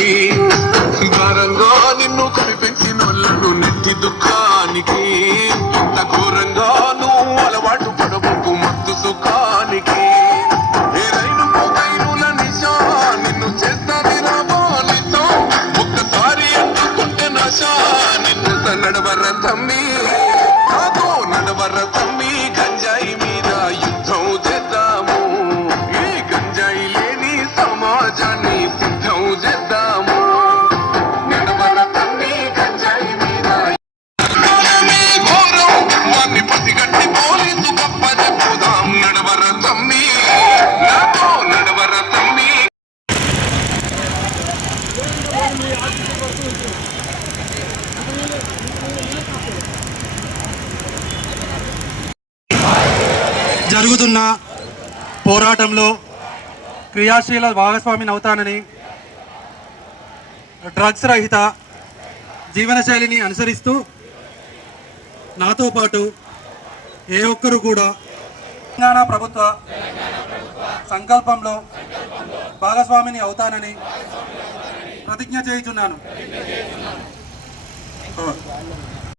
దుఃఖానికి భారంగా నిన్ను కనిపెంచినోళ్ళను నెట్టి దుఃఖానికి ఇంత ఘోరంగా నువ్వు అలవాటు పడబోకు మత్తు సుఖానికి ఏ రైలు పోగైనుల నిశా నిన్ను చేస్తాది రామానితో ఒక్కసారి అందుకుంటే నశా నిన్ను నడవర తమ్మి నాతో నడవర తమ్మి గంజాయి మీద యుద్ధం చేద్దాము ఈ గంజాయి లేని సమాజాన్ని సిద్ధం చేద్దాము నడవర తమ్మి గంజాయి మీద ఘోరం వారిని పసిగట్టి పోలీసు గొప్ప చెప్పుదాం నడవర తమ్మి నాతో నడవర తమ్మి. జరుగుతున్న పోరాటంలో క్రియాశీల భాగస్వామిని అవుతానని డ్రగ్స్ రహిత జీవనశైలిని అనుసరిస్తూ నాతో పాటు ఏ ఒక్కరు కూడా తెలంగాణ ప్రభుత్వ సంకల్పంలో భాగస్వామిని అవుతానని ప్రతిజ్ఞ చేయుచున్నాను.